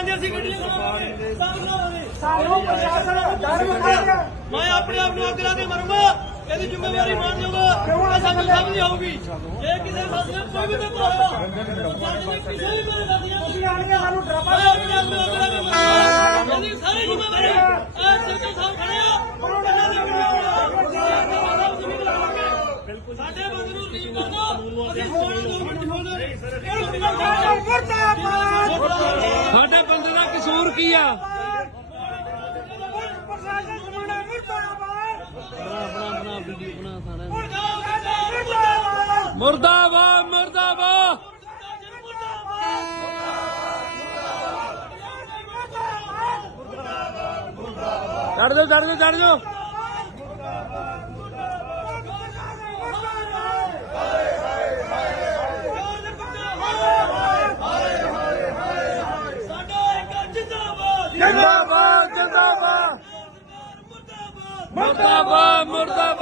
ਪੈਂਦੇ ਅਸੀਂ ਗੱਡੀਆਂ ਖੜਾਵਾਂਗੇ ਸਭ ਖੜਾਵਾਂਗੇ ਸਾਨੂੰ ਪ੍ਰਸ਼ਾਸਨ ਡਰ ਵਿਖਾਇਆ ਮੈਂ ਆਪਣੇ ਆਪ ਨੂੰ ਅੱਗ ਲਾ ਕੇ ਮਰੂੰਗਾ। ਇਹਦੀ ਜ਼ਿੰਮੇਵਾਰੀ ਮੰਨ ਜਾਊਗਾ। ਇਹ ਸਾਨੂੰ ਸਭ ਦੀ ਹੋਊਗੀ ਜੇ ਕਿਸੇ ਸਾਥੀ ਨਾਲ ਕੋਈ ਵੀ ਧੱਕਾ ਹੋਇਆ ਸਾਡੇ ਨਾਲ ਕਿਸੇ ਵੀ ਮੇਰੇ ਸਾਥੀਆਂ ਤੁਸੀਂ ਆਣ ਕੇ ਸਾਨੂੰ ਡਰਾਵਾ ਮੈਂ ਆਪਣੇ ਆਪ ਨੂੰ ਅੱਗ ਲਾ ਕੇ ਮਰੂੰਗਾ। ਇਹਦੀ ਸਾਰੀ ਜ਼ਿੰਮੇਵਾਰੀ ਇਹ ਸਿੱਧੂ ਸਾਹਿਬ ਖੜੇ ਆ। ਇਹਨਾਂ ਦੀ ਬਿਲਕੁਲ ਸਾਡੇ ਬੰਦੇ ਨੂੰ ਲੀਵ ਕਰ ਦਿਓ ਅਸੀਂ ਸੋਣ ਦੋ ਮਿੰਟ ਮੁਰਦਾਬਾਦ ਸਾਡੇ ਬੰਦੇ ਦਾ ਕਸੂਰ ਕੀ ਆ। ਪ੍ਰਸ਼ਾਸਨ ਸਮਾਣਾ ਮੁਰਦਾਬਾਦ ਬਣਾ ਮੁਰਦਾਬਾਦ। ਚੜ ਜਾ ਚੜ ਜਾ ਚੜ ਜਾ ਜਿੰਦਾਬਾਦ ਜਿੰਦਾਬਾਦ। ਜਿੰਦਾਬਾਦ ਮੁਰਦਾਬਾਦ ਮੁਰਦਾਬਾਦ।